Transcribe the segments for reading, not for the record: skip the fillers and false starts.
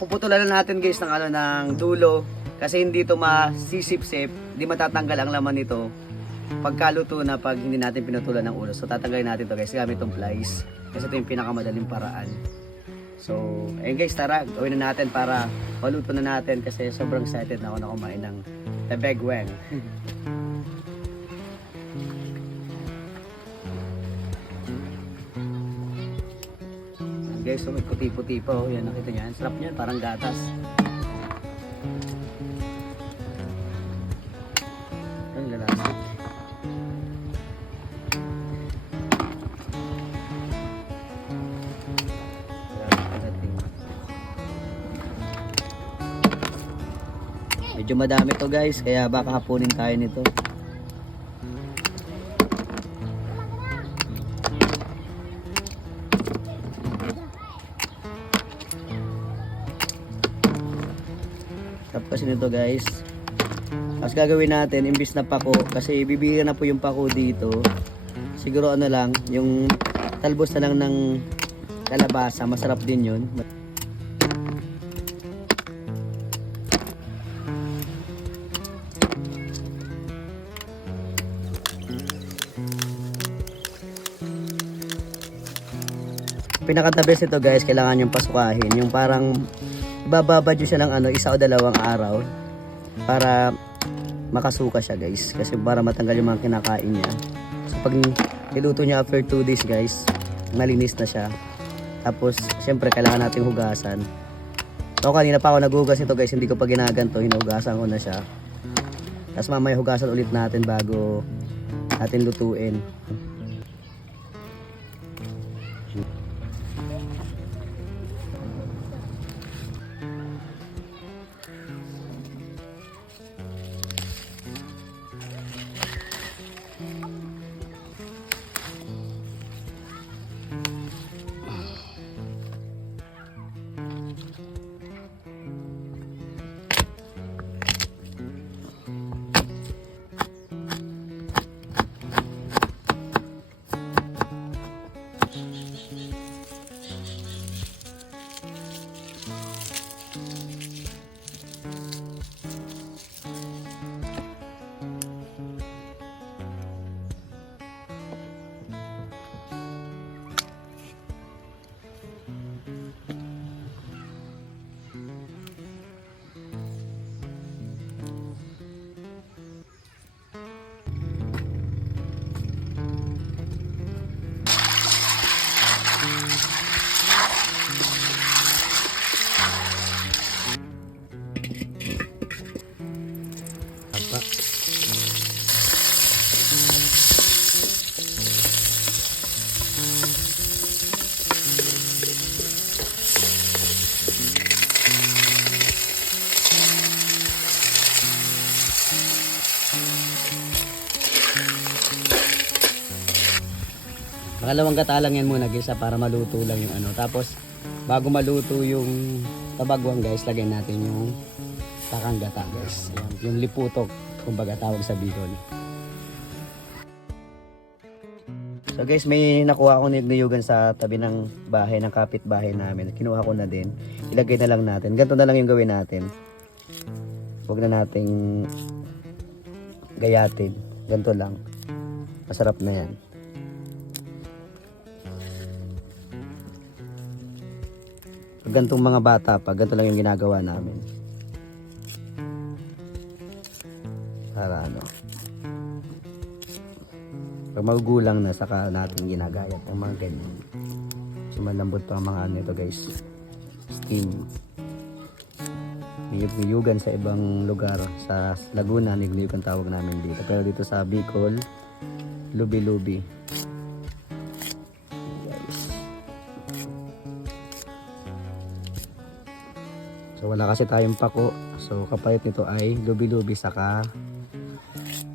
Puputulan na natin guys ng ng dulo kasi hindi to masisip-sip, hindi matatanggal ang laman nito pagkaluto na pag hindi natin pinutulan ng ulo. So tatanggalin natin to guys gamit tong plies kasi ito yung pinakamadaling paraan. So ayun guys, tara gawin na natin para maluto na natin kasi sobrang excited na ako na kumain ng tebegweng. Guys, so may puti-puti pa, oh. Yan, nakita niyan. Sarap niyan, parang gatas. Ang lalasik. Medyo madami to guys, kaya baka hapunin tayo nito. Tapos nito guys, as gagawin natin imbis na pako, kasi bibigyan na po yung pako dito, siguro ano lang yung talbos na lang ng kalabasa, masarap din yun. Pinaka the best ito guys, kailangan yung pasukahin, yung parang bababad nyo siya ng isa o dalawang araw para makasuka siya guys, kasi para matanggal yung mga kinakain niya. So pag niluto niya after 2 days guys, malinis na siya. Tapos syempre kailangan nating hugasan. So kanina pa ako naghugas ito guys, hindi ko pa ginaganto, hinugasan ko na siya. Tapos mamaya hugasan ulit natin bago natin lutuin. Makalawang gata lang yan muna guys para maluto lang yung Tapos bago maluto yung tabagwang guys, lagyan natin yung takang gata guys. Yan, yung liputok kumbaga tawag sa Bicol. So guys, may nakuha ako niyugan sa tabi ng bahay, ng kapitbahay namin. Kinuha ko na din. Ilagay na lang natin. Ganito na lang yung gawin natin. Huwag na nating gayatin. Ganito lang. Masarap na yan. Pag gantong mga bata pa, ganito lang yung ginagawa namin. Para pag magugulang na, saka natin ginagayat ang mga ganyan. So malambot pa ang mga ito guys. Steam. Niyugan sa ibang lugar. Sa Laguna, niyug ang tawag namin dito. Pero dito sa Bicol, lubi-lubi. So wala kasi tayong pako. So kapalit nito ay lubi-lubi saka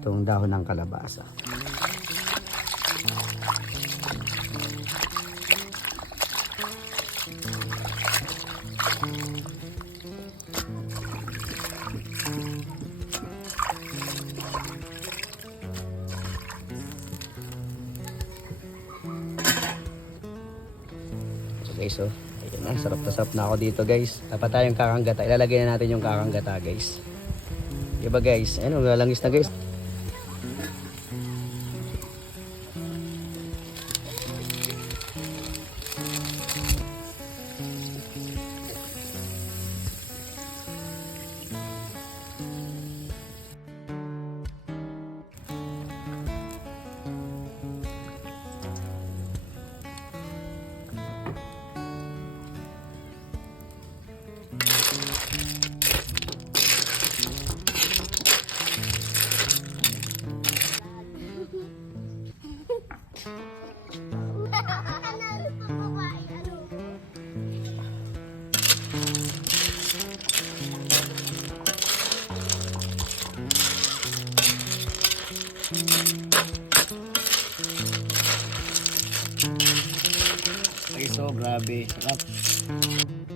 itong dahon ng kalabasa. So guys, oh, Yan na, sarap na sarap na ako dito guys. Dapat tayong kakanggata. Ilalagay na natin yung kakanggata guys. Diba guys? Ano, lalangis na guys. Ay, so grabe. Sarap.